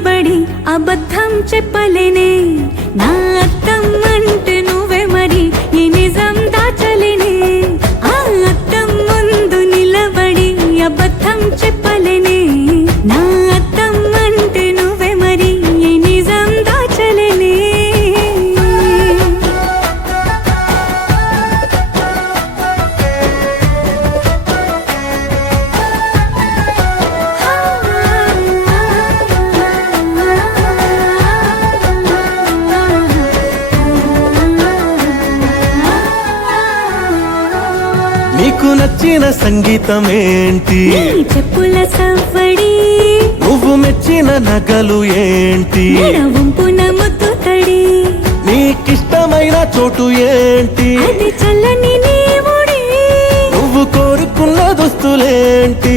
నిలబడి అబద్ధం చెప్పలేనే. నా అర్థం అంటే నువ్వే మరి ఈ నిజం దాచలేనే. ఆ అర్థం ముందు నిలబడి అబద్ధం చెప్పలేనే. నీకు నచ్చిన సంగీతం ఏంటి చెప్పుల సవ్వడి. నువ్వు మెచ్చిన నగలు ఏంటి? మెడ వంపున ముద్దు తడి. నీకిష్టమైన చోటు ఏంటి? చల్లని నువ్వు కోరుకున్న దుస్తులేంటి?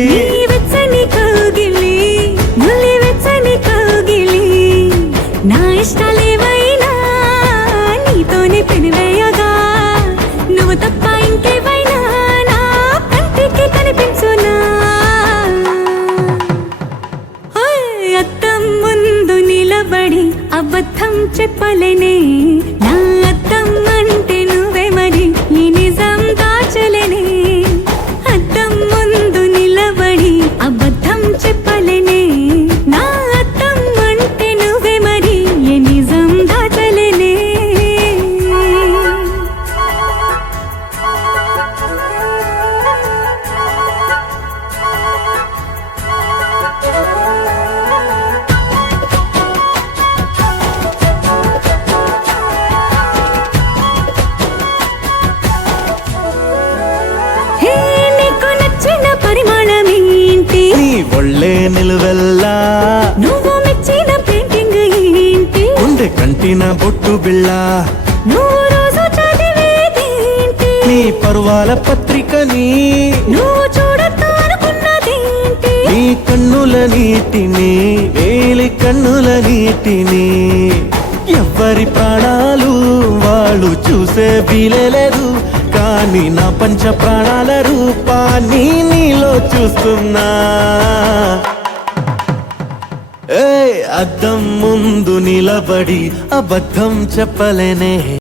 అబద్ధం చెప్పలేనే నా అర్థం అంటే నువ్వే మరి కంటిన బొట్టు బిళ్ళ. నీ పరువాల పత్రికని నీ కన్నుల నీటిని వేలి కన్నుల నీటిని. ఎవ్వరి ప్రాణాలు వాళ్ళు చూసే వీలేదు కానీ నా పంచ ప్రాణాల రూపాన్ని నీలో చూస్తున్నా. ఏ అద్దం ముందు నిలబడి అబద్ధం చెప్పలేనే.